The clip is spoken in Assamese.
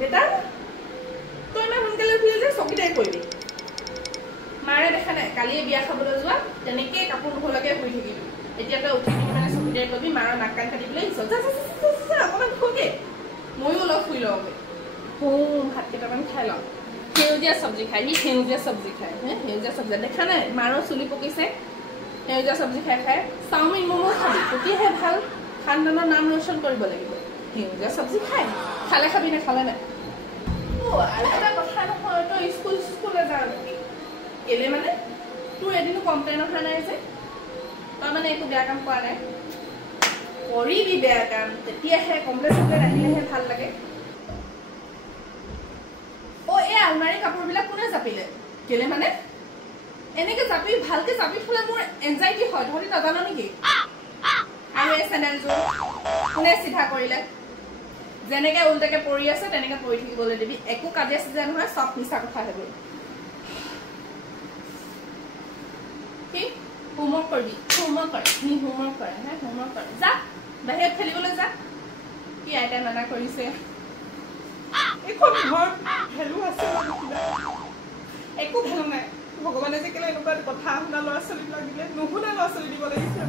বেটা তই ইমান সোনকালে উঠিলি যে চকীতে কৰিবি মাৰে দেখা নাই কালিয়ে বিয়া খাবলৈ যোৱা তেনেকে কাপোৰ নোখোলাকে শুই থাকিবি এতিয়া তই উঠি মানে চকীতে কৰিবি মাৰৰ নাক কান কাটি পেলাই অকণমান শুগে ময়ো অলপ শুই লওঁগে ভাত কেইটামান খাই লওঁ সেউজীয়া চব্জি খাই সি সেউজীয়া চব্জি খায় সেউজীয়া চব্জি দেখা নাই মাৰৰ চুলি পকিছে সেউজীয়া চব্জি খাই খাই চাওমিন ম'ম' খাবি তেতিয়াহে ভাল খানদানৰ নাম ৰোচন কৰিব লাগিব সেউজীয়া চব্জি খাই খালে খাবি নাখালে নাই আৰু এটা কথা নহয় তই স্কুললৈ যাৱ নেকি কেলে মানে তোৰ এদিনো কমপ্লেইন অহা নাই যে তই মানে একো বেয়া কাম কৰা নাই কৰিবি বেয়া কাম তেতিয়াহে কমপ্লেইন আহিলেহে ভাল লাগে এই আলমাৰী কাপোৰবিলাক কোনে জাপিলে কেলে মানে এনেকে জাপি ভালকে জাপি থলে মোৰ এনজাইটি হয় তহঁতি নাজানো নেকি আৰু এই চেনেলযোৰ কোনে চিধা কৰিলে যেনেকে উল্টাকে পৰি আছে তেনেকে পৰি থাকিবলৈ দিবি একো কাজিয়া চিজা নহয় চব মিছা কথা সেইবোৰ কি হোমৱৰ্ক কৰিবি হোমৱৰ্ক কৰে হোমৱৰ্ক কৰে যা বাহিৰত খেলিবলৈ যা কি আইতাই মানা কৰিছে এখন ঘৰ ভেলু আছে একো ভেলু নাই ভগৱানে যে কেলে এনেকুৱা কথা শুনা ল'ৰা ছোৱালীবিলাক দিলে নুশুনা ল'ৰা ছোৱালী দিব লাগিছে